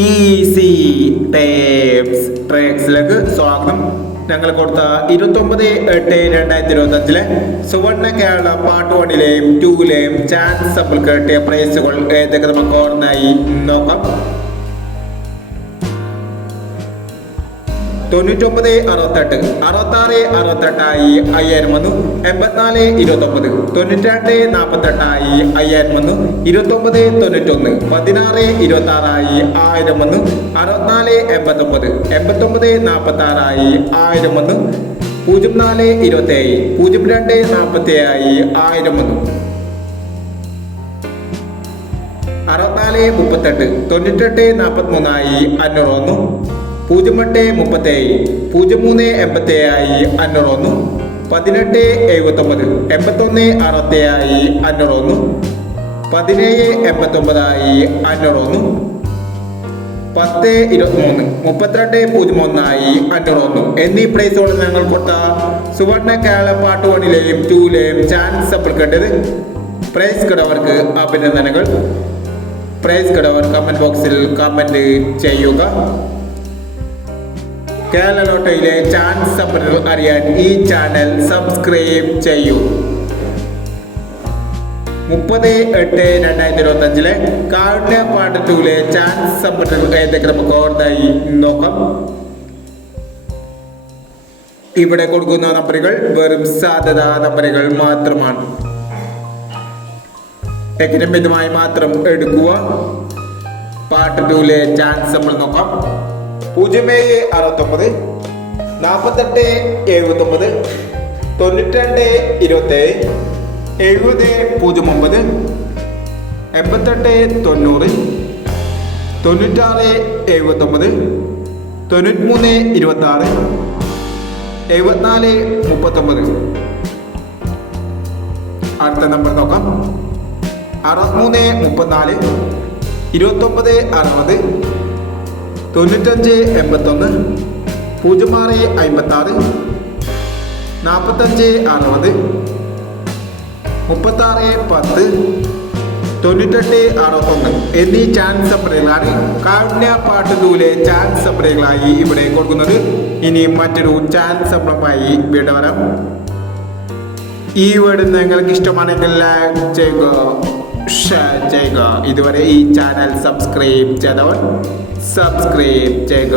Easy tapes ട്രേക്സിലേക്ക് സ്വാഗതം. ഞങ്ങൾ കൊടുത്ത 29/8/2025 സുവർണ കേരള പാർട്ട് 1ലെയും 2ലെയും ചാൻസ് സബിൾ കിട്ടിയ പ്രൈസുകൾ ഏതൊക്കെ നമുക്ക് ഓർമ്മയായി നോക്കാം. 9968 6668 5000 വന്നു. 8429 9248 5000 വന്നു. 2991 1626 1000 വന്നു. 6489 8946 1000 വന്നു. 0427 0247 1000 വന്നു. 6438 9843 500 വന്നു. 0837 0387 500 വന്നു. 1879 8167 500 വന്നു. 1789 500 വന്നു. 1023 3201 500 വന്നു എന്നീ പ്രൈസുകൾ ഞങ്ങൾ കൊടുത്ത സുവർണ കേരള പാർട്ട് 1ലെയും 2ലെയും ചാൻസ് സബിൾ കണ്ടത്. പ്രൈസ് കിടവർക്ക് അഭിനന്ദനങ്ങൾ. പ്രൈസ് കിടവർ കമന്റ് ബോക്സിൽ കമന്റ് ചെയ്യുക. കേരള ലോട്ടറിയിലെ ചാൻസ് സമ്പന്നർ അറിയാൻ ഈ ചാനൽ സബ്സ്ക്രൈബ് ചെയ്യൂ. 30/8/2025 കാരുണ്യ പാർട്ട് 2ലെ ചാൻസ് സമ്പന്നർ ഏതൊക്കെ നമുക്ക് ഓർമ്മയായി നോക്കാം. ഇവിടെ കൊടുക്കുന്ന നമ്പറുകൾ വെറും സാധ്യതാ നമ്പറുകൾ മാത്രമാണ്. ടെക്നിമിതമായി മാത്രം എടുക്കുക. പാർട്ട് 2ലെ ചാൻസ് നമ്മൾ നോക്കാം. 0769 4879 9227 7009 8890 9679 9326 7439. അടുത്ത നമ്പർ നോക്കാം. 6334 2960 9581 0656 4560 3610 9861 എന്നീ ചാൻസ് നമ്പറുകളാണ് കാരുണ്യ പാർട്ട് 2ലെ ചാൻസ് നമ്പറുകളായി ഇവിടെ കൊടുക്കുന്നത്. ഇനി മറ്റൊരു ചാൻസ് നമ്പറുമായി വീണ്ടും വരാം. ഈ വീഡിയോ നിങ്ങൾക്ക് ഇഷ്ടമാണെങ്കിൽ ലൈക്ക് ചെയ്യുക, ഷെയർ ചെയ്യുക. ഇതുവരെ ഈ ചാനൽ സബ്സ്ക്രൈബ് ചെയ്തവർ സബ്സ്ക്രൈബ് ചെയ്യുക.